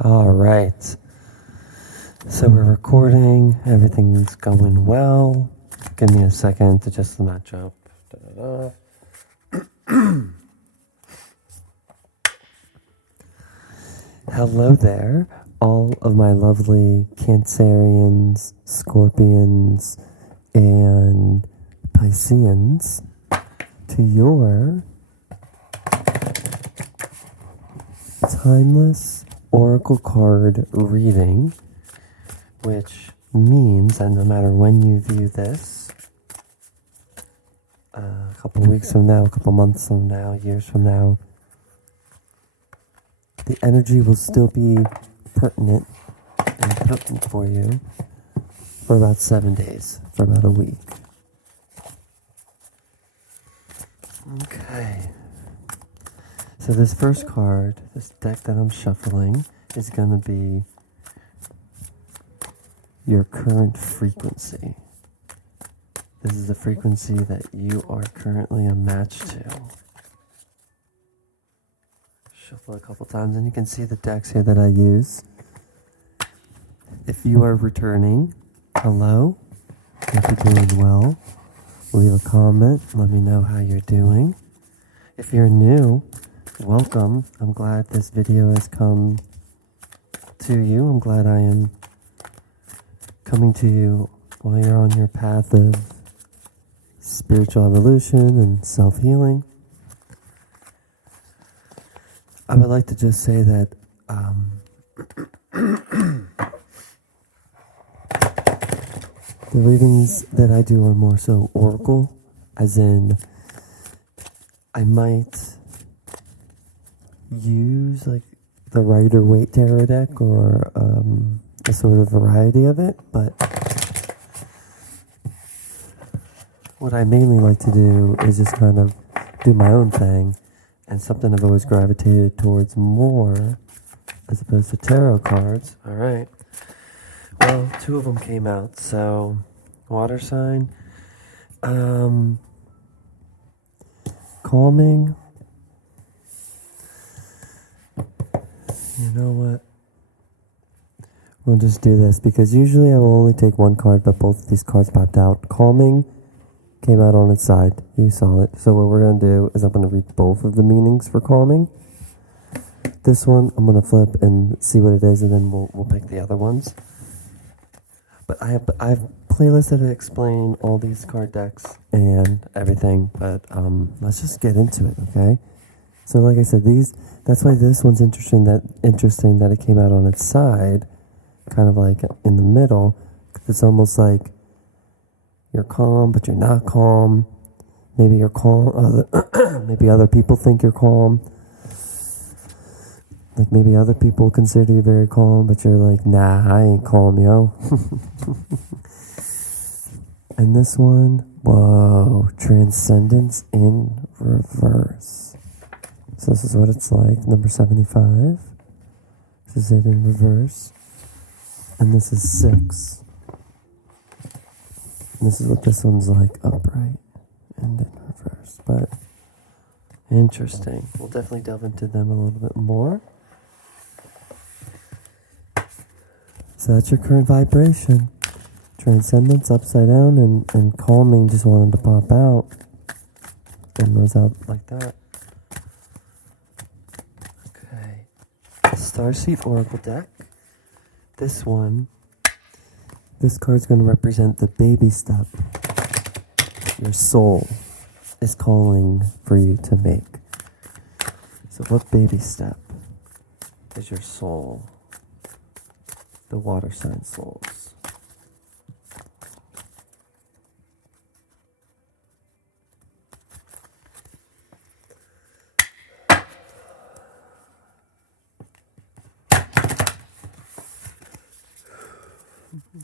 All right. So we're recording. Everything's going well. Give me a second to just match up. Hello there, all of my lovely Cancerians, Scorpions, and Pisceans, to your timeless oracle card reading, which means that no matter when you view this, a couple weeks from now, a couple months from now, years from now, the energy will still be pertinent and potent for you for about 7 days, for about a week. Okay. So this first card, this deck that I'm shuffling, is going to be your current frequency. This is the frequency that you are currently a match to. Shuffle a couple times and you can see the decks here that I use. If you are returning, hello. Hope you're doing well. Leave a comment. Let me know how you're doing. If you're new, welcome. I'm glad this video has come to you. I'm glad I am coming to you while you're on your path of spiritual evolution and self-healing. I would like to just say that the readings that I do are more so oracle, as in I might use like the Rider-Waite tarot deck or a sort of variety of it, but what I mainly like to do is just kind of do my own thing, and something I've always gravitated towards more as opposed to tarot cards. All right. Well, 2 of them came out, so water sign, calming. You know what? We'll just do this because usually I will only take one card, but both of these cards popped out. Calming came out on its side. You saw it. So what we're going to do is I'm going to read both of the meanings for calming. This one I'm going to flip and see what it is, and then we'll pick the other ones. But I have playlists that explain all these card decks and everything, but let's just get into it, okay? So like I said, that's why this one's interesting that it came out on its side, kind of like in the middle, 'cause it's almost like you're calm, but you're not calm. Maybe you're calm. Maybe other people think you're calm. Like maybe other people consider you very calm, but you're like, nah, I ain't calm, yo. And this one, whoa, transcendence in reverse. So this is what it's like, number 75. This is it in reverse. And this is 6. And this is what this one's like, upright and in reverse. But interesting. We'll definitely delve into them a little bit more. So that's your current vibration. Transcendence upside down, and calming just wanted to pop out and was out like that. Okay. Starseed Oracle deck. This card's going to represent the baby step your soul is calling for you to make. So what baby step is your soul? The water sign souls.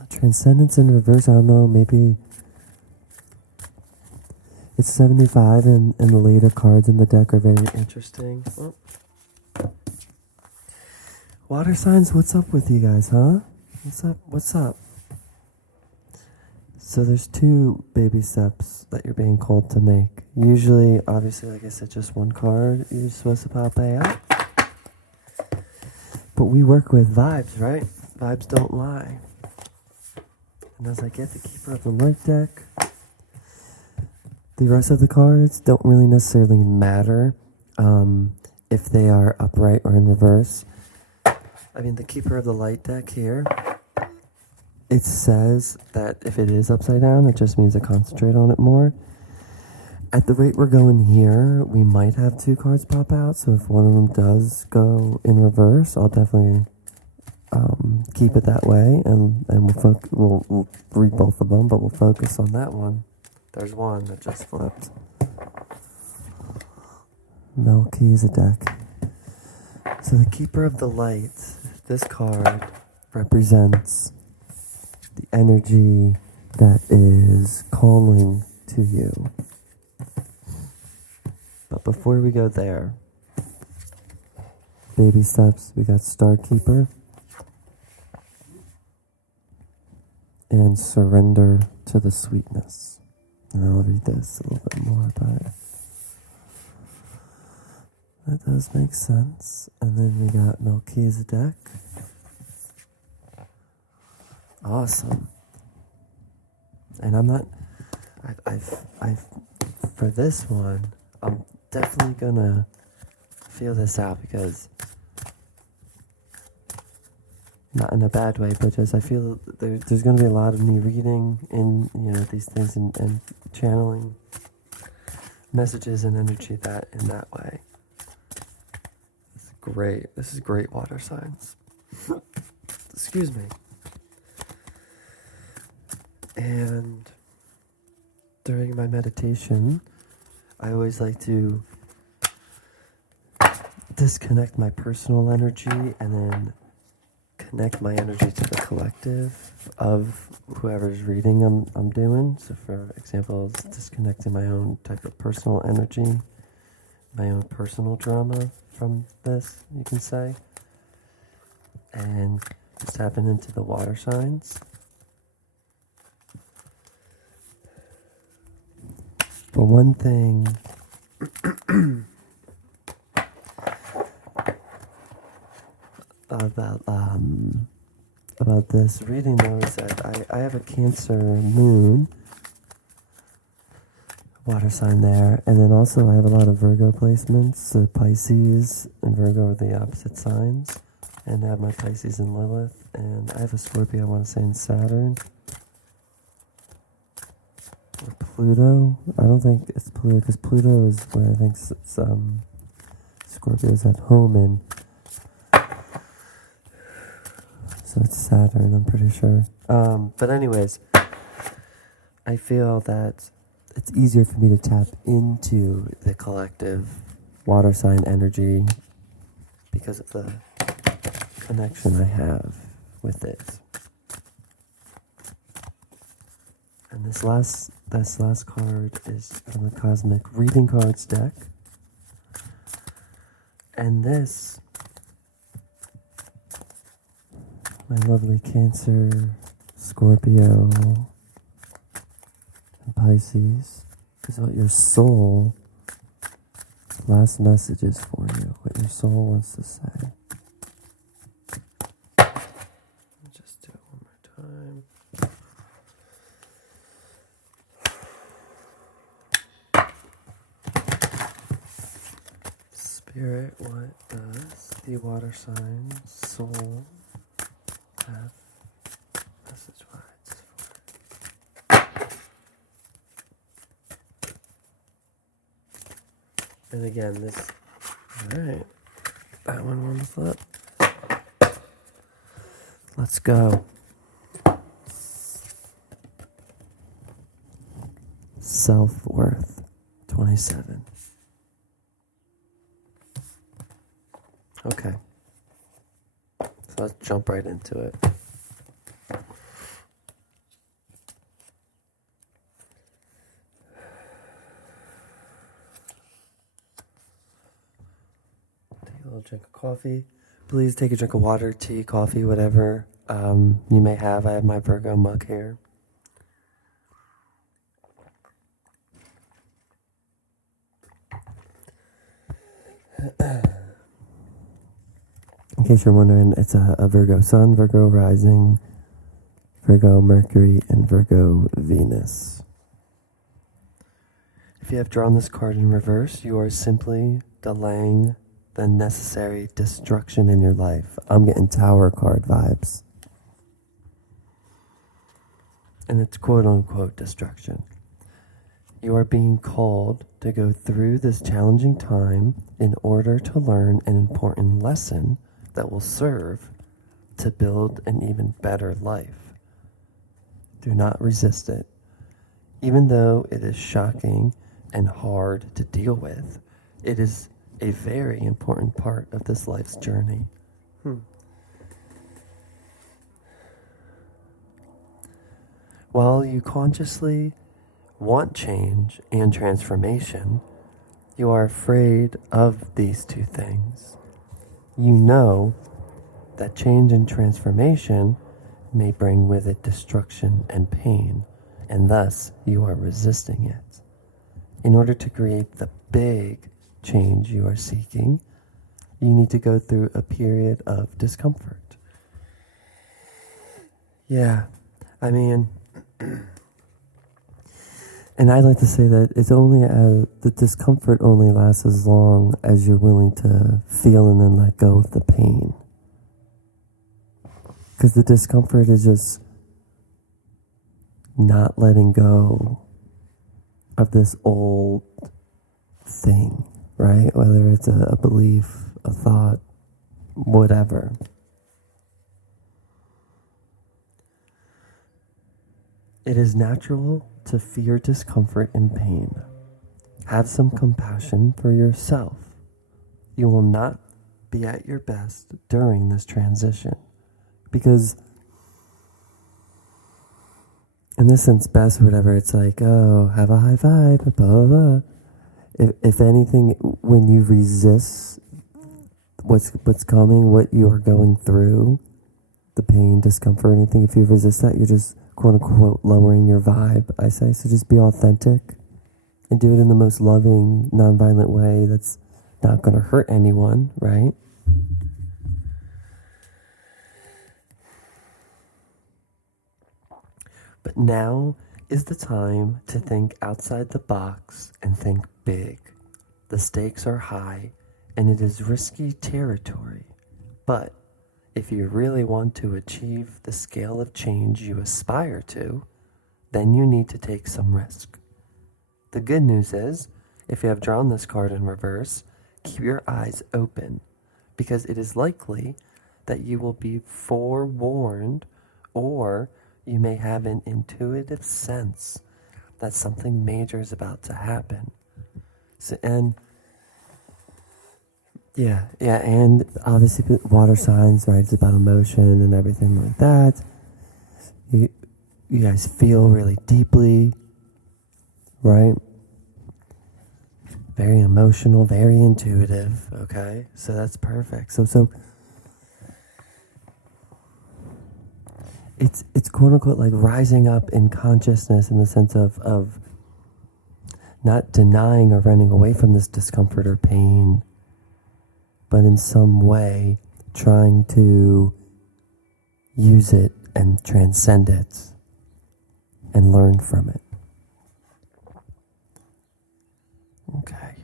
Transcendence in reverse, I don't know, maybe it's 75 and the later cards in the deck are very interesting. Oh. Water signs, what's up with you guys, huh? What's up? So there's 2 baby steps that you're being called to make. Usually, obviously, like I said, just one card you're supposed to pop out. But we work with vibes, right? Vibes don't lie. And as I get the Keeper of the Light deck, the rest of the cards don't really necessarily matter if they are upright or in reverse. I mean, the Keeper of the Light deck here, it says that if it is upside down, it just means to concentrate on it more. At the rate we're going here, we might have 2 cards pop out, so if one of them does go in reverse, I'll definitely keep it that way, and we'll read both of them, but we'll focus on that one. There's one that just flipped. Melchizedek. So the Keeper of the Light, this card represents the energy that is calling to you. But before we go there, baby steps, we got Star Keeper and Surrender to the Sweetness. And I'll read this a little bit more, but that does make sense. And then we got Melchizedek. Awesome. And I'm not, I've for this one, I'm definitely gonna feel this out because, not in a bad way, but just I feel there's gonna be a lot of me reading in, these things and channeling messages and energy that in that way. This is great. This is great, water signs. Excuse me. And during my meditation, I always like to disconnect my personal energy and then connect my energy to the collective of whoever's reading I'm doing. So for example, disconnecting my own type of personal energy, my own personal drama from this, you can say, and just tapping into the water signs. But one thing about this reading though is that I have a Cancer moon water sign there, and then also I have a lot of Virgo placements. So Pisces and Virgo are the opposite signs, and I have my Pisces and Lilith, and I have a Scorpio, I want to say, in Saturn. Or Pluto. I don't think it's Pluto, because Pluto is where I think Scorpio is at home in. So it's Saturn, I'm pretty sure. But anyways, I feel that it's easier for me to tap into the collective water sign energy because of the connection I have with it. And this last card is from the Cosmic Reading Cards deck. And this, my lovely Cancer, Scorpio, and Pisces, is what your soul, last message is for you, what your soul wants to say. Just do it one more time. Spirit, what does the water sign soul have message wise for? And again, this, alright, that one on the flip. Let's go. Self-worth, 27. Okay. So let's jump right into it. Take a little drink of coffee. Please take a drink of water, tea, coffee, whatever you may have. I have my Virgo mug here. In case you're wondering, it's a Virgo Sun, Virgo Rising, Virgo Mercury, and Virgo Venus. If you have drawn this card in reverse, you are simply delaying the necessary destruction in your life. I'm getting Tower card vibes. And it's quote-unquote destruction. You are being called to go through this challenging time in order to learn an important lesson that will serve to build an even better life. Do not resist it. Even though it is shocking and hard to deal with, it is a very important part of this life's journey. While you consciously want change and transformation, you are afraid of these two things. You know that change and transformation may bring with it destruction and pain, and thus you are resisting it. In order to create the big change you are seeking, you need to go through a period of discomfort. Yeah, I mean, and I like to say that it's only the discomfort only lasts as long as you're willing to feel and then let go of the pain. Because the discomfort is just not letting go of this old thing, right? Whether it's a belief, a thought, whatever. It is natural to fear discomfort and pain. Have some compassion for yourself. You will not be at your best during this transition. Because in this sense, best or whatever, it's like, oh, have a high vibe, blah, blah, blah. If anything, when you resist what's coming, what you are going through, the pain, discomfort, anything, if you resist that, you're just quote unquote lowering your vibe, I say. So just be authentic and do it in the most loving, nonviolent way that's not going to hurt anyone, right? But now is the time to think outside the box and think big. The stakes are high and it is risky territory. But if you really want to achieve the scale of change you aspire to, then you need to take some risk. The good news is, if you have drawn this card in reverse, keep your eyes open, because it is likely that you will be forewarned, or you may have an intuitive sense that something major is about to happen. And obviously water signs, right? It's about emotion and everything like that. You guys feel really deeply, right? Very emotional, very intuitive, okay? So that's perfect. So it's quote unquote like rising up in consciousness in the sense of not denying or running away from this discomfort or pain, but in some way trying to use it and transcend it and learn from it. Okay.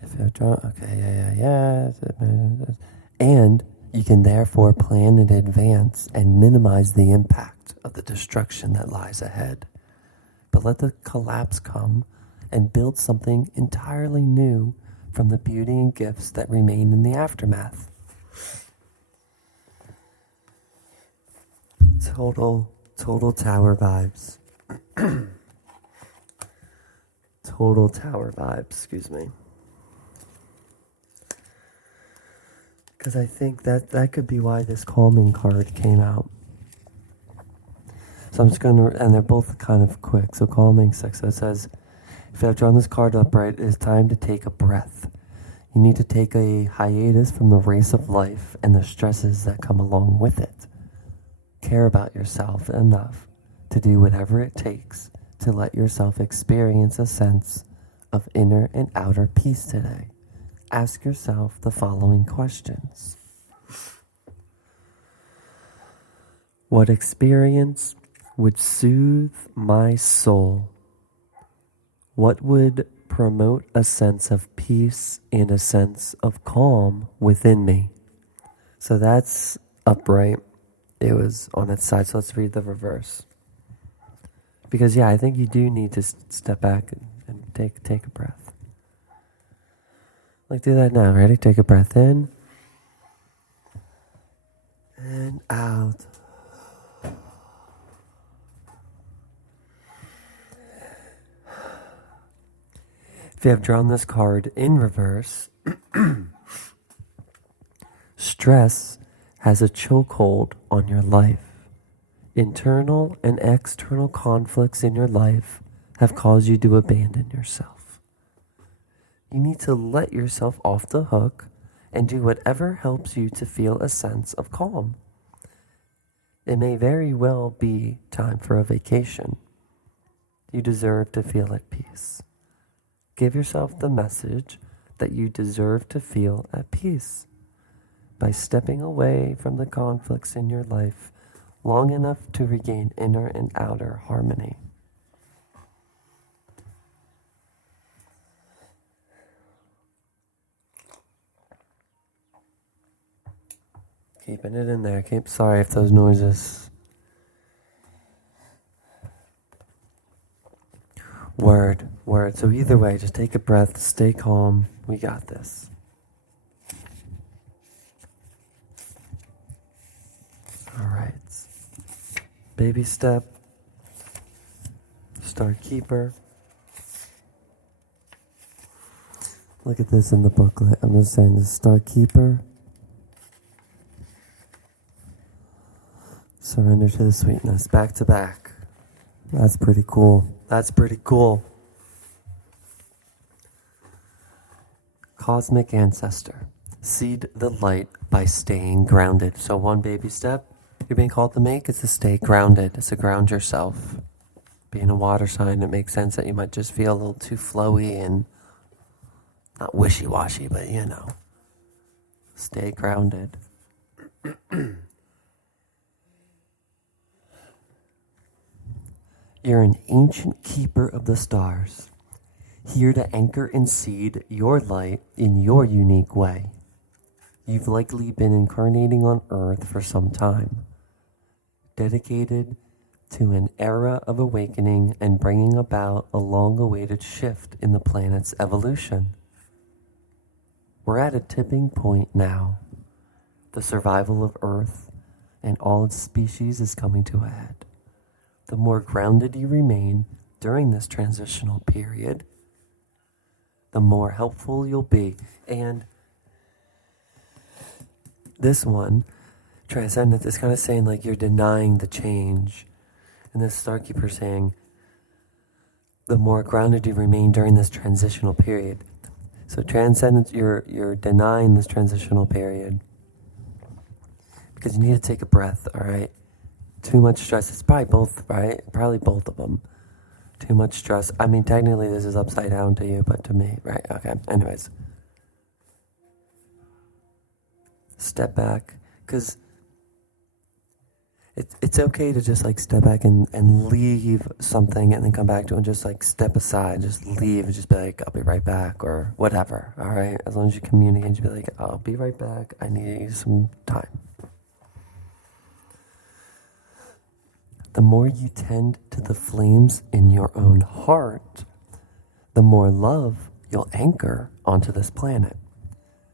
If you're drawn, okay, yeah. And you can therefore plan in advance and minimize the impact of the destruction that lies ahead. But let the collapse come and build something entirely new from the beauty and gifts that remain in the aftermath. Total tower vibes. Total tower vibes, excuse me. Because I think that could be why this calming card came out. So I'm just going to, and they're both kind of quick. So calming, so it says, if you have drawn this card upright, it is time to take a breath. You need to take a hiatus from the race of life and the stresses that come along with it. Care about yourself enough to do whatever it takes to let yourself experience a sense of inner and outer peace today. Ask yourself the following questions. What experience would soothe my soul? What would promote a sense of peace and a sense of calm within me? So that's upright. It was on its side. So let's read the reverse. Because I think you do need to step back and take a breath. Like do that now. Ready? Take a breath in and out. If you have drawn this card in reverse, stress has a chokehold on your life. Internal and external conflicts in your life have caused you to abandon yourself. You need to let yourself off the hook and do whatever helps you to feel a sense of calm. It may very well be time for a vacation. You deserve to feel at peace. Give yourself the message that you deserve to feel at peace by stepping away from the conflicts in your life long enough to regain inner and outer harmony. Keeping it in there. Sorry if those noises. Word. So either way, just take a breath, stay calm. We got this. All right. Baby step. Star Keeper. Look at this in the booklet. I'm just saying, the Star Keeper. Surrender to the sweetness. Back to back. That's pretty cool. Cosmic Ancestor. Seed the light by staying grounded. So one baby step you're being called to make is to stay grounded. It's to ground yourself. Being a water sign, it makes sense that you might just feel a little too flowy and not wishy-washy, but stay grounded. You're an ancient keeper of the stars, here to anchor and seed your light in your unique way. You've likely been incarnating on Earth for some time, dedicated to an era of awakening and bringing about a long-awaited shift in the planet's evolution. We're at a tipping point now. The survival of Earth and all its species is coming to a head. The more grounded you remain during this transitional period, the more helpful you'll be. And this one, Transcendent, is kind of saying like you're denying the change. And this Star Keeper saying, the more grounded you remain during this transitional period. So Transcendent, you're denying this transitional period because you need to take a breath, all right? Too much stress. It's probably both, right? Probably both of them. Too much stress. I mean, technically this is upside down to you, but to me, right? Okay. Anyways. Step back. Because it's okay to just like step back and leave something and then come back to it and just like step aside. Just leave and just be like, I'll be right back or whatever. All right? As long as you communicate, just be like, I'll be right back. I need some time. The more you tend to the flames in your own heart, the more love you'll anchor onto this planet.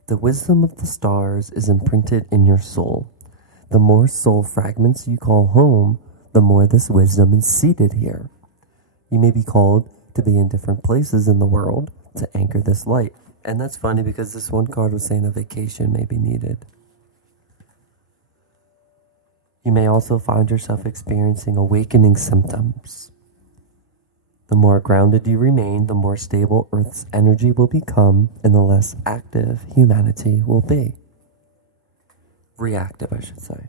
The wisdom of the stars is imprinted in your soul. The more soul fragments you call home, the more this wisdom is seated here. You may be called to be in different places in the world to anchor this light. And that's funny because this one card was saying a vacation may be needed. You may also find yourself experiencing awakening symptoms. The more grounded you remain, the more stable Earth's energy will become, and the less active humanity will be. Reactive, I should say.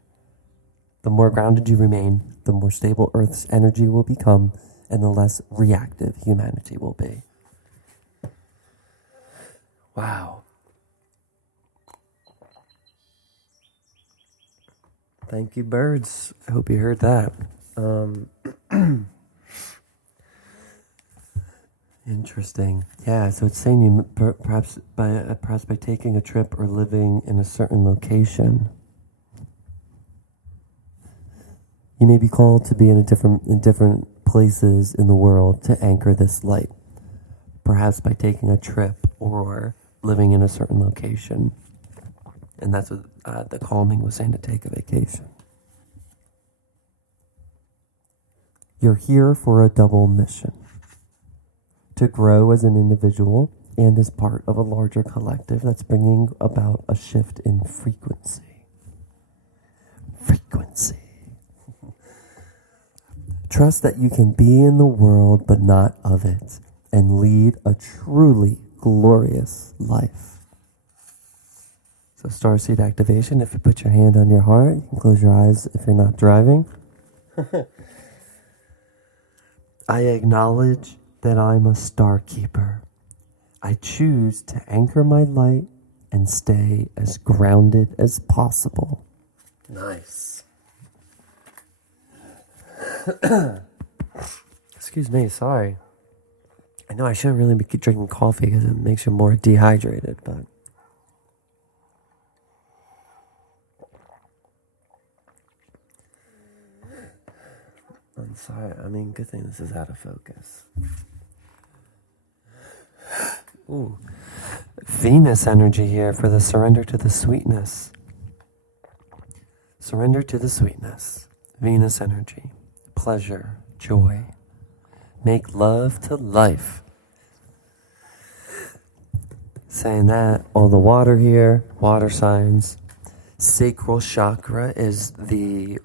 The more grounded you remain, the more stable Earth's energy will become, and the less reactive humanity will be. Wow. Thank you, birds. I hope you heard that. Interesting. Yeah, so it's saying you perhaps by taking a trip or living in a certain location, you may be called to be in different places in the world to anchor this light. Perhaps by taking a trip or living in a certain location. And that's what the calming was saying, to take a vacation. You're here for a double mission. To grow as an individual and as part of a larger collective that's bringing about a shift in frequency. Frequency. Trust that you can be in the world but not of it, and lead a truly glorious life. So starseed activation, if you put your hand on your heart, you can close your eyes if you're not driving. I acknowledge that I'm a star keeper. I choose to anchor my light and stay as grounded as possible. Nice. Excuse me, sorry. I know I shouldn't really be drinking coffee because it makes you more dehydrated, but I'm sorry. I mean, good thing this is out of focus. Ooh. Venus energy here for the surrender to the sweetness. Surrender to the sweetness. Venus energy. Pleasure. Joy. Make love to life. Saying that, all the water here, water signs. Sacral chakra is the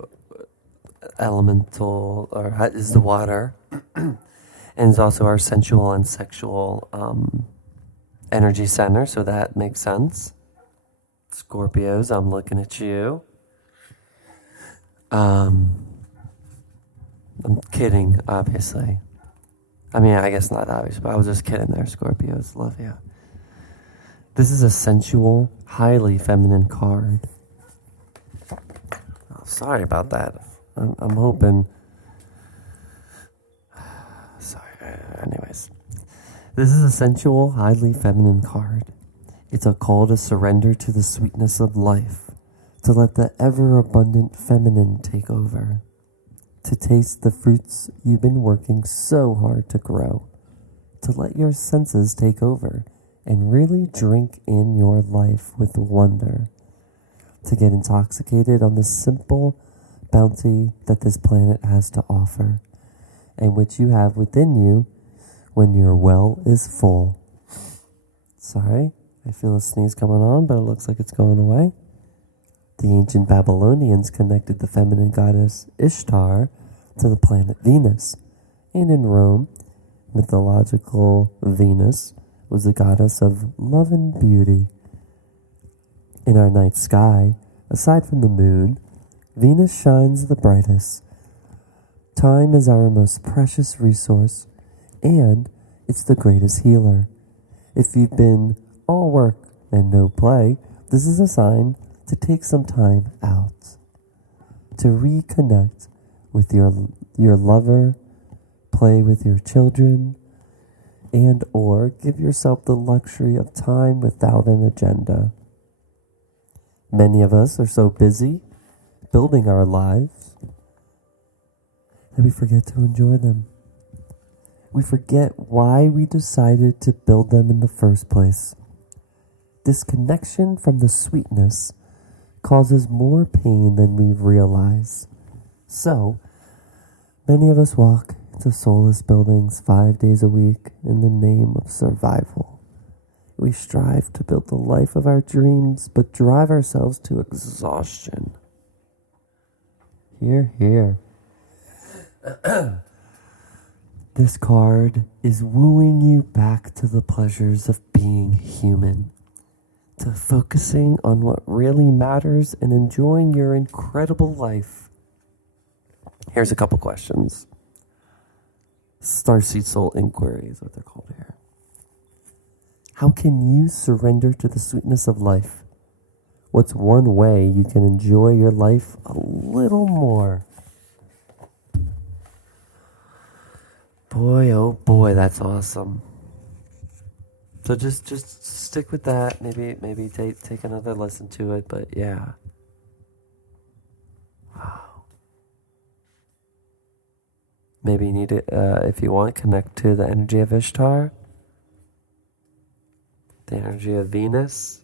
elemental, or is the water. And it's also our sensual and sexual energy center, so that makes sense. Scorpios, I'm looking at you. I'm kidding, obviously. I mean, I guess not obvious, but I was just kidding there, Scorpios. Love you. This is a sensual, highly feminine card. Oh, sorry about that. I'm hoping. Sorry. Anyways. This is a sensual, highly feminine card. It's a call to surrender to the sweetness of life, to let the ever-abundant feminine take over, to taste the fruits you've been working so hard to grow, to let your senses take over and really drink in your life with wonder, to get intoxicated on the simple bounty that this planet has to offer, and which you have within you when your well is full. Sorry, I feel a sneeze coming on, but it looks like it's going away. The ancient Babylonians connected the feminine goddess Ishtar to the planet Venus. And in Rome, mythological Venus was the goddess of love and beauty. In our night sky, aside from the moon, Venus shines the brightest. Time is our most precious resource, and it's the greatest healer. If you've been all work and no play, this is a sign to take some time out, to reconnect with your lover, play with your children, and or give yourself the luxury of time without an agenda. Many of us are so busy building our lives that we forget to enjoy them. We forget why we decided to build them in the first place. Disconnection from the sweetness causes more pain than we realize. So, many of us walk into soulless buildings 5 days a week in the name of survival. We strive to build the life of our dreams, but drive ourselves to exhaustion. Hear, hear. This card is wooing you back to the pleasures of being human, to focusing on what really matters and enjoying your incredible life. Here's a couple questions. Starseed Soul Inquiry is what they're called here. How can you surrender to the sweetness of life? What's one way you can enjoy your life a little more? Boy, oh boy, that's awesome. So just stick with that. Maybe take another listen to it, but yeah. Wow. Maybe you need to, if you want, connect to the energy of Ishtar, the energy of Venus.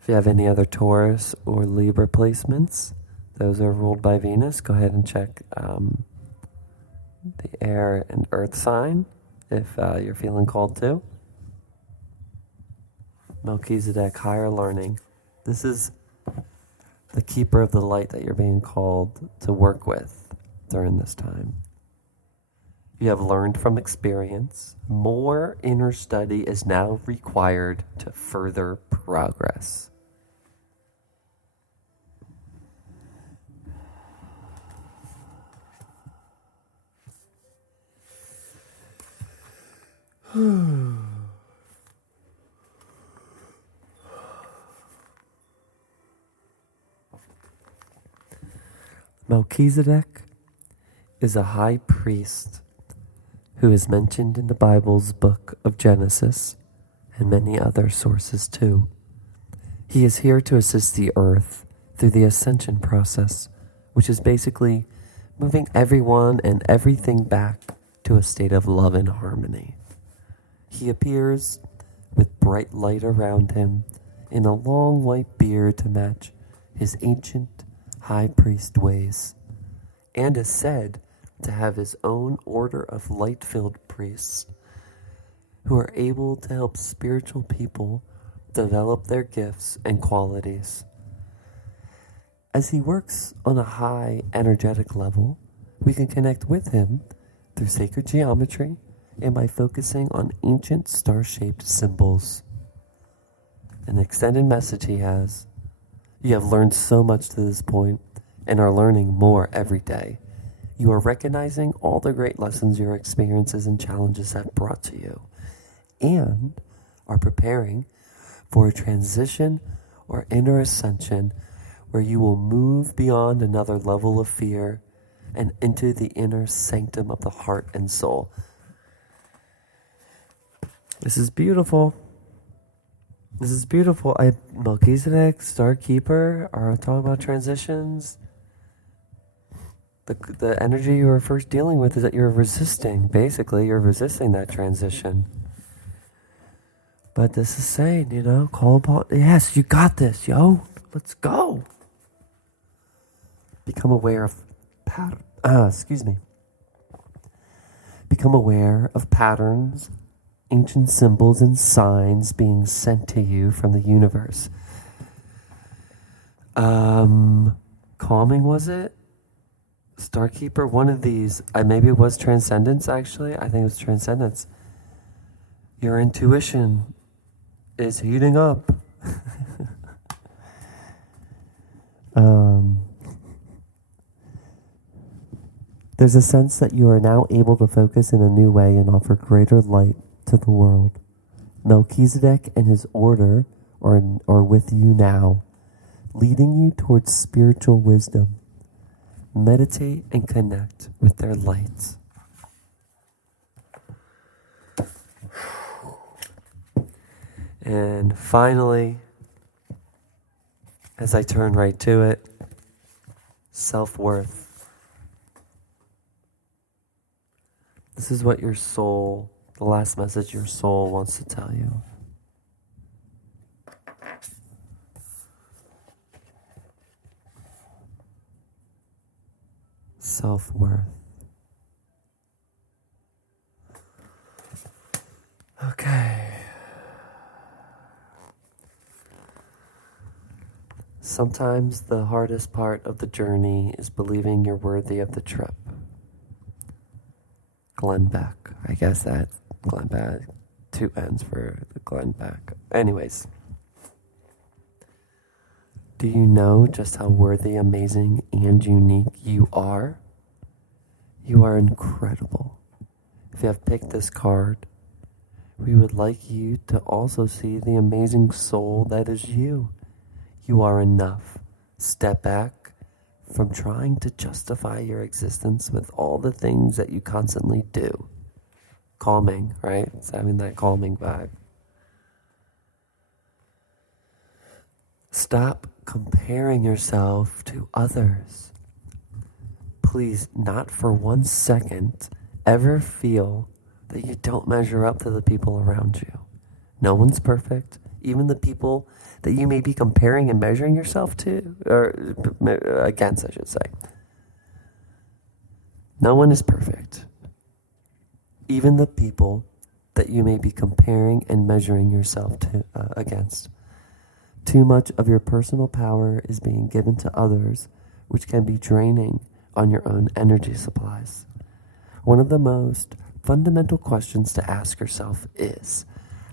If you have any other Taurus or Libra placements, those are ruled by Venus. Go ahead and check the air and earth sign if you're feeling called to. Melchizedek, higher learning. This is the keeper of the light that you're being called to work with during this time. You have learned from experience. More inner study is now required to further progress. Melchizedek is a high priest who is mentioned in the Bible's book of Genesis and many other sources too. He is here to assist the earth through the ascension process, which is basically moving everyone and everything back to a state of love and harmony. He appears with bright light around him in a long white beard to match his ancient high priest ways, and is said to have his own order of light-filled priests who are able to help spiritual people develop their gifts and qualities. As he works on a high energetic level, we can connect with him through sacred geometry and by focusing on ancient star-shaped symbols. An extended message he has: you have learned so much to this point and are learning more every day. You are recognizing all the great lessons your experiences and challenges have brought to you, and are preparing for a transition or inner ascension where you will move beyond another level of fear and into the inner sanctum of the heart and soul. This is beautiful. This is beautiful. Melchizedek, Star Keeper, are talking about transitions. The energy you were first dealing with is that you're resisting. Basically, you're resisting that transition. But this is saying, call upon, yes, you got this, yo. Let's go. Become aware of Become aware of patterns, ancient symbols and signs being sent to you from the universe. Calming, was it? Starkeeper, one of these, maybe it was Transcendence actually. I think it was Transcendence. Your intuition is heating up. There's a sense that you are now able to focus in a new way and offer greater light to the world. Melchizedek and his order are with you now, leading you towards spiritual wisdom. Meditate and connect with their lights. And finally, as I turn right to it, self-worth. This is what your soul, the last message your soul wants to tell you. Self-worth. Okay. Sometimes the hardest part of the journey is believing you're worthy of the trip. Glenn Beck. I guess that's Glenn Beck. 2 N's for the Glenn Beck. Anyways. Do you know just how worthy, amazing, and unique you are? You are incredible. If you have picked this card, We would like you to also see the amazing soul that is you. You are enough. Step back from trying to justify your existence with all the things that you constantly do. Calming, right? It's having that calming vibe. Stop comparing yourself to others. Please, not for 1 second, ever feel that you don't measure up to the people around you. No one's perfect. Even the people that you may be comparing and measuring yourself to, or against, I should say. No one is perfect. Even the people that you may be comparing and measuring yourself to against. Too much of your personal power is being given to others, which can be draining on your own energy supplies. One of the most fundamental questions to ask yourself is,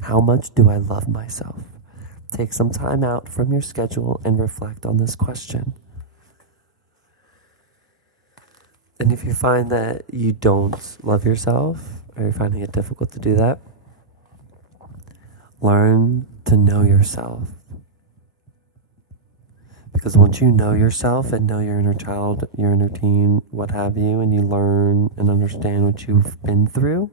how much do I love myself? Take some time out from your schedule and reflect on this question. And if you find that you don't love yourself, or you're finding it difficult to do that, learn to know yourself. Because once you know yourself and know your inner child, your inner teen, what have you, and you learn and understand what you've been through,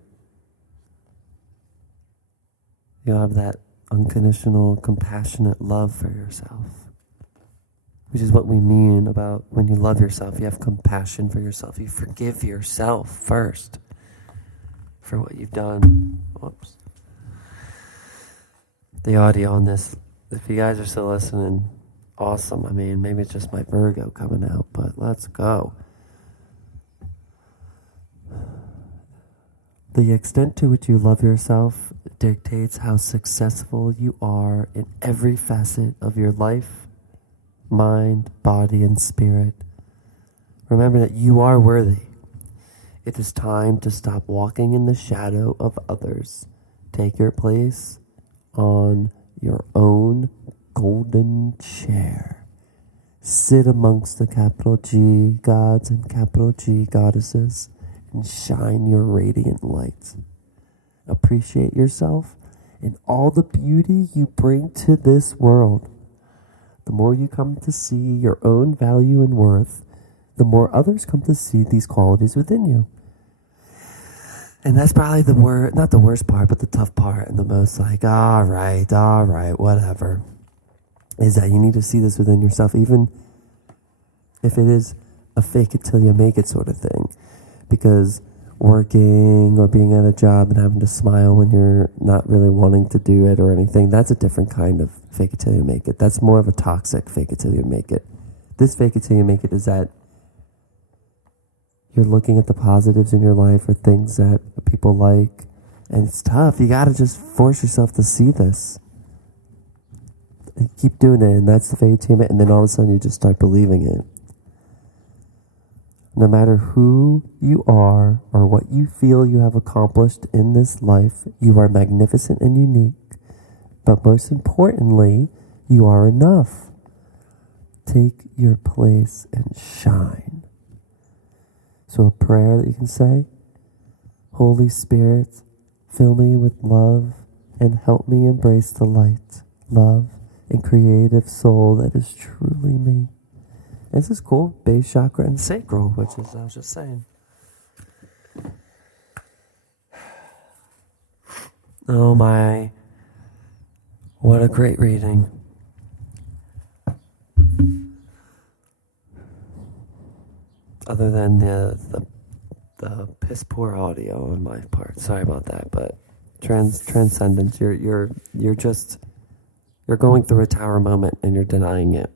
you'll have that unconditional, compassionate love for yourself. Which is what we mean about when you love yourself. You have compassion for yourself. You forgive yourself first for what you've done. Whoops. The audio on this, if you guys are still listening, awesome. I mean, maybe it's just my Virgo coming out, but let's go. The extent to which you love yourself dictates how successful you are in every facet of your life, mind, body, and spirit. Remember that you are worthy. It is time to stop walking in the shadow of others. Take your place on your own golden chair. Sit amongst the capital G gods and capital G goddesses and shine your radiant light. Appreciate yourself and all the beauty you bring to this world. The more you come to see your own value and worth, the more others come to see these qualities within you. And that's probably not the worst part, but the tough part and the most like, all right, whatever, is that you need to see this within yourself, even if it is a fake it till you make it sort of thing. Because working or being at a job and having to smile when you're not really wanting to do it or anything, that's a different kind of fake it till you make it. That's more of a toxic fake it till you make it. This fake it till you make it is that you're looking at the positives in your life or things that people like, and it's tough. You gotta just force yourself to see this. And keep doing it, and that's the fake it till you make it, and then all of a sudden you just start believing it. No matter who you are or what you feel you have accomplished in this life, you are magnificent and unique. But most importantly, you are enough. Take your place and shine. So a prayer that you can say, Holy Spirit, fill me with love and help me embrace the light, love, and creative soul that is truly me. This is cool. Base chakra and sacral, which is, I was just saying. Oh my. What a great reading. Other than the piss poor audio on my part. Sorry about that, but transcendence, you're going through a tower moment and you're denying it.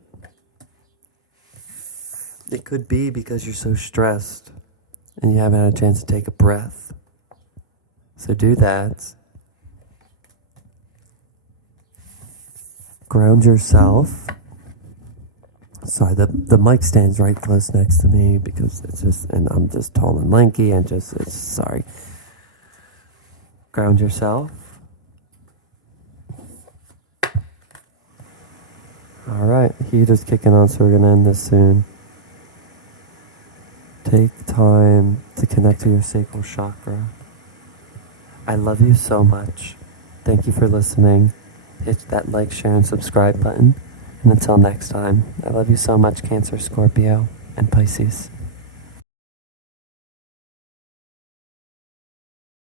It could be because you're so stressed and you haven't had a chance to take a breath. So do that. Ground yourself. Sorry, the mic stands right close next to me because it's just, and I'm just tall and lanky and sorry. Ground yourself. All right, heater's kicking on, so we're going to end this soon. Take time to connect to your sacral chakra. I love you so much. Thank you for listening. Hit that like, share, and subscribe button. And until next time, I love you so much, Cancer, Scorpio, and Pisces.